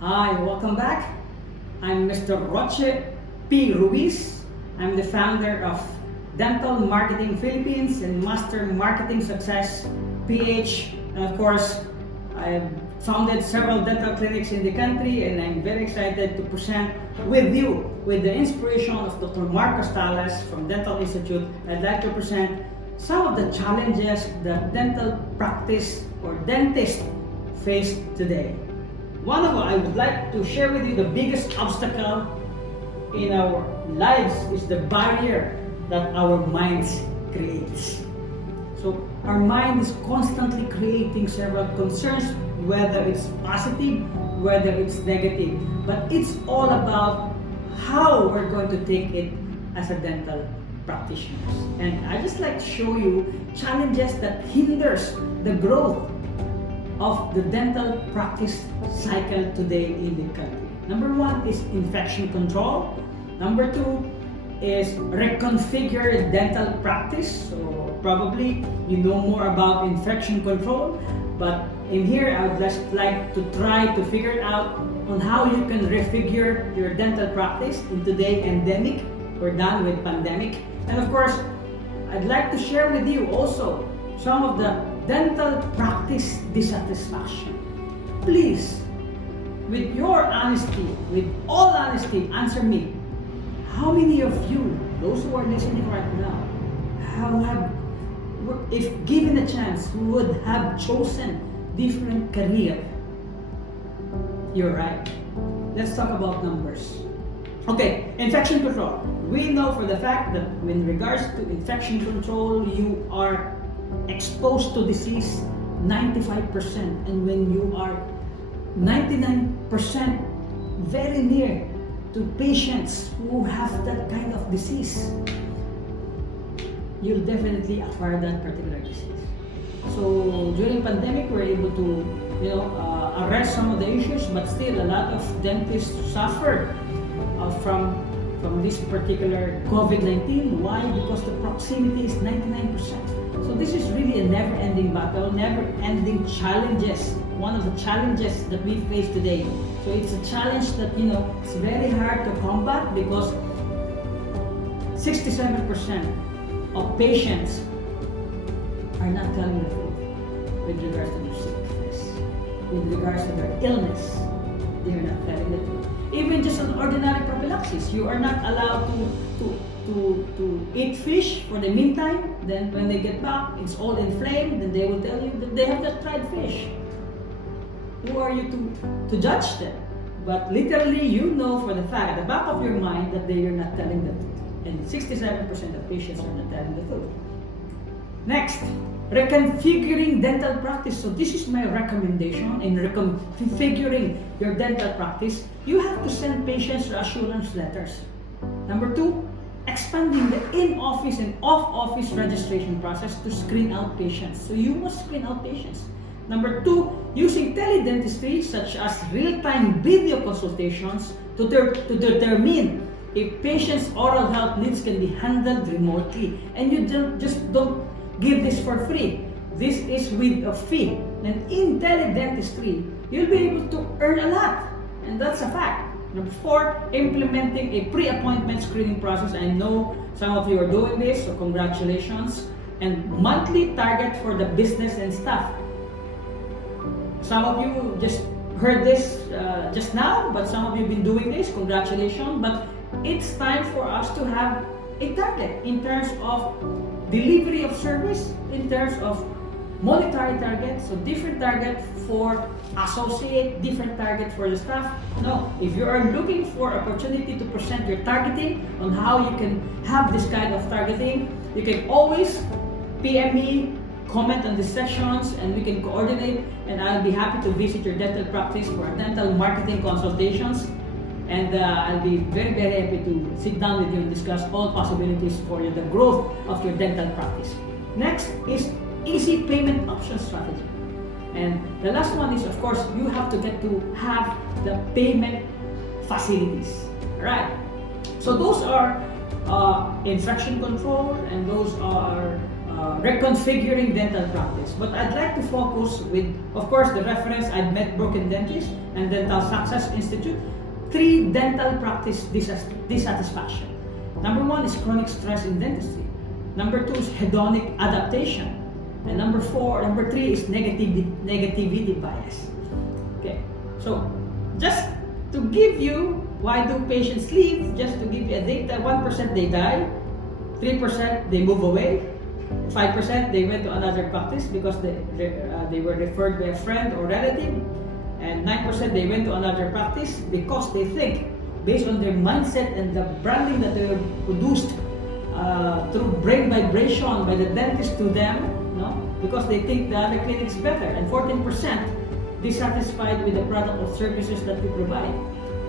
Hi, welcome back. I'm Mr. Roche P. Ruiz. I'm the founder of Dental Marketing Philippines and Master Marketing Success PH. And of course, I've founded several dental clinics in the country, and I'm very excited to present with you with the inspiration of Dr. Mark Costales from Dental Institute. I'd like to present some of the challenges that dental practice or dentists face today. One of them, I would like to share with you the biggest obstacle in our lives is the barrier that our minds creates. So our mind is constantly creating several concerns, whether it's positive, whether it's negative, but it's all about how we're going to take it as a dental practitioners. And I just like to show you challenges that hinders the growth of the dental practice cycle today in the country. Number one is infection control. Number two is reconfigure dental practice. So probably you know more about infection control, but in here I would just like to try to figure it out on how you can refigure your dental practice in today's endemic. We're done with pandemic. And of course, I'd like to share with you also some of the dental practice dissatisfaction. Please, with your honesty, with all honesty, answer me. How many of you, those who are listening right now, if given a chance, would have chosen different career? You're right. Let's talk about numbers. Okay, infection control. We know for the fact that in regards to infection control, you are exposed to disease 95%, and when you are 99% very near to patients who have that kind of disease, you'll definitely acquire that particular disease. So during pandemic, we're able to arrest some of the issues, but still a lot of dentists suffered from this particular COVID-19. Why? Because the proximity is 99%. So this is really a never-ending battle, never-ending challenges. One of the challenges that we face today. So it's a challenge that it's very hard to combat because 67% of patients are not telling the truth with regards to their sickness, with regards to their illness. They are not telling the truth. Even just an ordinary prophylaxis, you are not allowed to eat fish for the meantime. Then when they get back, it's all inflamed. Then they will tell you that they have not tried fish. Who are you to judge them? But literally, you know for the fact, at the back of your mind, that they are not telling the truth. And 67% of patients are not telling the truth. Next, reconfiguring dental practice. So this is my recommendation in reconfiguring your dental practice. You have to send patients assurance letters. Number two, expanding the in-office and off-office registration process to screen out patients. So you must screen out patients. Number two, using teledentistry such as real-time video consultations to determine if patients' oral health needs can be handled remotely. And you don't give this for free. This is with a fee. And in teledentistry, you'll be able to earn a lot. And that's a fact. Number four, implementing a pre-appointment screening process. I know some of you are doing this, so congratulations. And monthly target for the business and staff. Some of you just heard this just now, but some of you have been doing this, congratulations. But it's time for us to have a target in terms of delivery of service, in terms of monetary target. So different target for associate, different target for the staff. No, if you are looking for opportunity to present your targeting on how you can have this kind of targeting, you can always PM me, comment on the sessions, and we can coordinate, and I'll be happy to visit your dental practice for dental marketing consultations. And I'll be very, very happy to sit down with you and discuss all possibilities for the growth of your dental practice. Next is easy payment option strategy. And the last one is, of course, you have to get to have the payment facilities. Right? So those are infection control, and those are reconfiguring dental practice. But I'd like to focus with, of course, the reference I've met Broken Dentist and Dental Success Institute, 3 dental practice dissatisfaction. Number 1 is chronic stress in dentistry. Number 2 is hedonic adaptation. And number 3 is negativity bias. Okay, so just to give you why do patients leave, just to give you a data, 1% they die, 3% they move away, 5% they went to another practice because they were referred by a friend or relative, and 9% they went to another practice because they think, based on their mindset and the branding that they were produced through brain vibration by the dentist to them, no? Because they think the other clinic is better, and 14% dissatisfied with the product or services that we provide.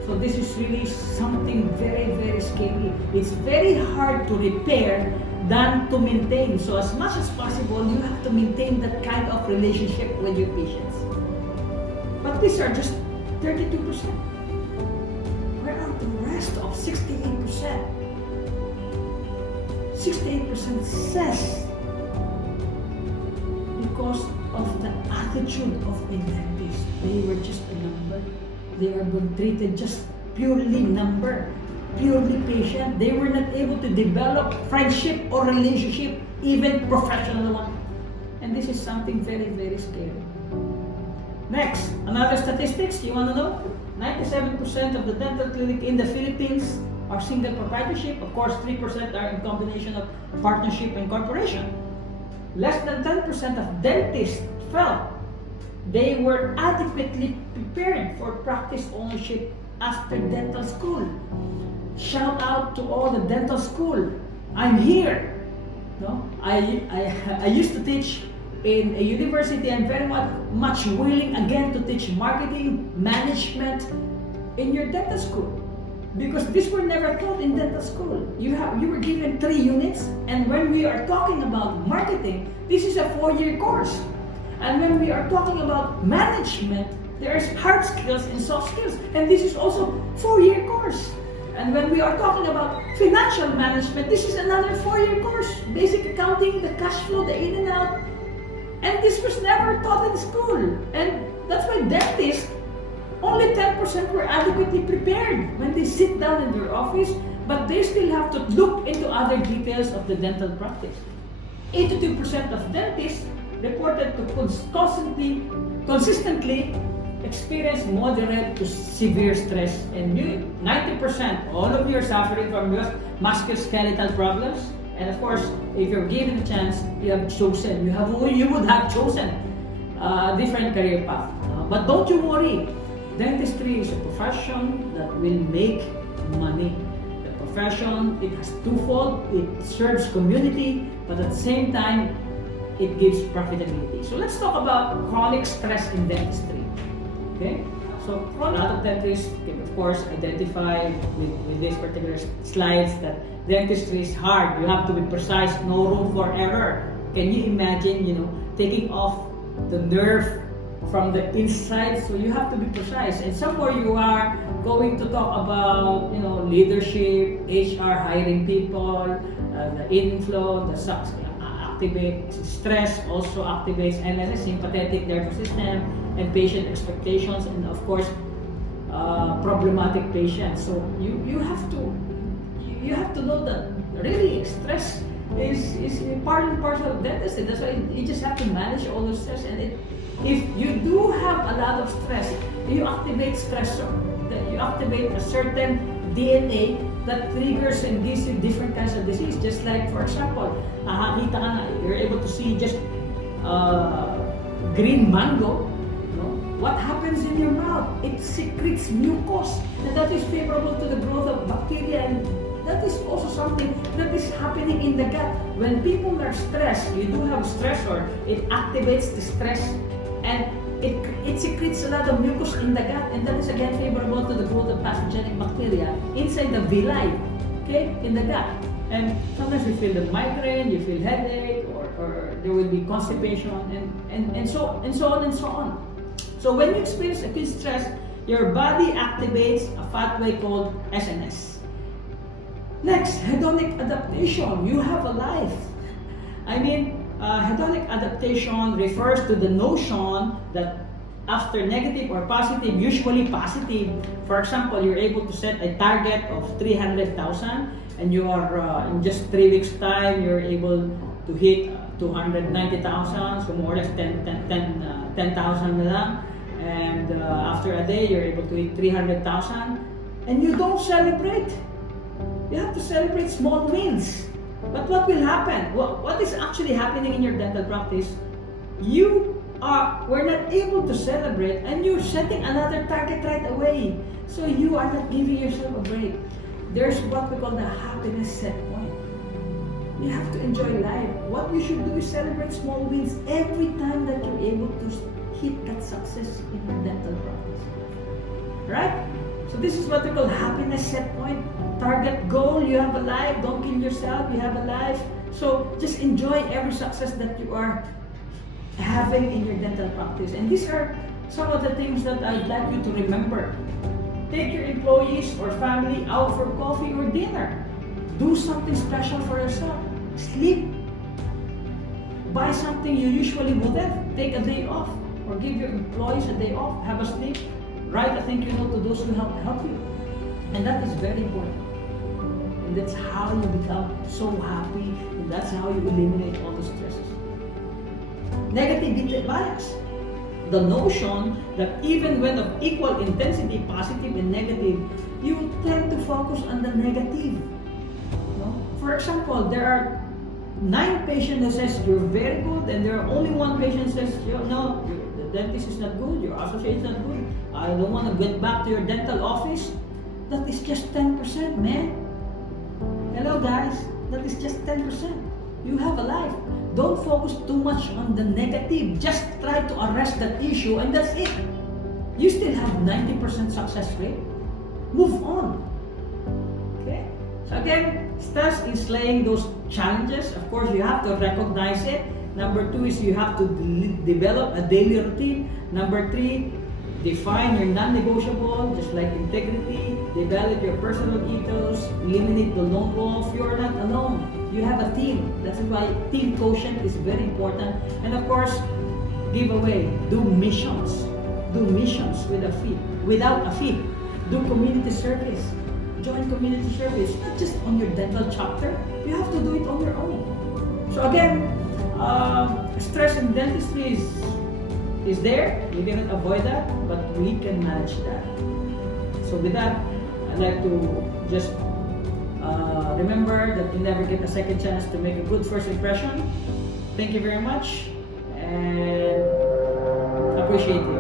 So this is really something very, very scary. It's very hard to repair than to maintain. So as much as possible, you have to maintain that kind of relationship with your patients. But these are just 32%. Where are the rest of 68%? 68% says because of the attitude of a dentist. They were just a number. They are being treated just purely number, purely patient. They were not able to develop friendship or relationship, even professional one. And this is something very, very scary. Next, another statistics you want to know? 97% of the dental clinic in the Philippines are single proprietorship. Of course, 3% are in combination of partnership and corporation. Less than 10% of dentists felt they were adequately prepared for practice ownership after dental school. Shout out to all the dental school. I'm here. No, I used to teach in a university. I'm very much willing again to teach marketing, management in your dental school, because these were never taught in dental school. You were given 3 units, and when we are talking about marketing, this is a 4-year course. And when we are talking about management, there is hard skills and soft skills, and this is also 4-year course. And when we are talking about financial management, this is another 4-year course. Basic accounting, the cash flow, the in and out. And this was never taught in school. And that's why dentists, only 10% were adequately prepared when they sit down in their office, but they still have to look into other details of the dental practice. 82% of dentists reported to consistently experience moderate to severe stress, and 90%, all of you are suffering from musculoskeletal problems. And of course, if you're given a chance, you would have chosen a different career path. But don't you worry, dentistry is a profession that will make money. The profession, it has twofold: it serves community, but at the same time, it gives profitability. So let's talk about chronic stress in dentistry. Okay, so a lot of dentists can, of course, identify with these particular slides that dentistry is hard. You have to be precise, no room for error. Can you imagine, taking off the nerve from the inside? So you have to be precise. And somewhere you are going to talk about, leadership, HR, hiring people, the inflow, the sucks. Stress also activates MNS, sympathetic nervous system, and patient expectations, and of course problematic patients. So you have to know that really stress is part and parcel of dentistry. That's why you just have to manage all the stress. And if you do have a lot of stress, you activate stressor, you activate a certain DNA that triggers and gives you different kinds of disease. Just like, for example, you're able to see just green mango. What happens in your mouth? It secretes mucus, and that is favorable to the growth of bacteria, and that is also something that is happening in the gut. When people are stressed, you do have a stressor, it activates the stress, and it secretes a lot of mucus in the gut, and that is again favorable to the growth of pathogenic bacteria inside the villi, okay, in the gut. And sometimes you feel the migraine, you feel headache, or there will be constipation, and so on. So when you experience acute stress, your body activates a pathway called SNS. Next, hedonic adaptation. You have a life. I mean, Hedonic adaptation refers to the notion that after negative or positive, usually positive, for example, you're able to set a target of 300,000 and you are in just 3 weeks time, you're able to hit 290,000, so more or less 10,000 na lang. And after a day, you're able to hit 300,000 and you don't celebrate. You have to celebrate small wins. But what will happen? What is actually happening in your dental practice? We're not able to celebrate and you're setting another target right away. So you are not giving yourself a break. There's what we call the happiness set point. You have to enjoy life. What you should do is celebrate small wins every time that you're able to hit that success in your dental practice. Right? So this is what we call happiness set point. Target goal, you have a life, don't kill yourself, you have a life. So just enjoy every success that you are having in your dental practice. And these are some of the things that I'd like you to remember. Take your employees or family out for coffee or dinner. Do something special for yourself. Sleep. Buy something you usually wouldn't. Take a day off or give your employees a day off. Have a sleep. Write a thank you note to those who help you. And that is very important. And that's how you become so happy, and that's how you eliminate all the stresses. Negative bias. The notion that even when of equal intensity, positive and negative, you tend to focus on the negative. No? For example, there are 9 patients that says you're very good, and there are only 1 patient that says, no, the dentist is not good, your associate is not good, I don't want to get back to your dental office. That is just 10%, man. Hello guys, that is just 10%. You have a life. Don't focus too much on the negative. Just try to arrest that issue and that's it. You still have 90% success rate. Move on. Okay? So again, stress is slaying those challenges. Of course, you have to recognize it. Number 2 is you have to develop a daily routine. Number 3, define your non-negotiable, just like integrity. Develop your personal ethos. Eliminate the lone wolf. You are not alone. You have a team. That's why team quotient is very important. And of course, give away. Do missions. Do missions with a fee. Without a fee. Do community service. Join community service. Not just on your dental chapter. You have to do it on your own. So again, stress in dentistry is there. We cannot avoid that, but we can manage that. So with that, I'd like to just remember that you never get a second chance to make a good first impression. Thank you very much and appreciate you.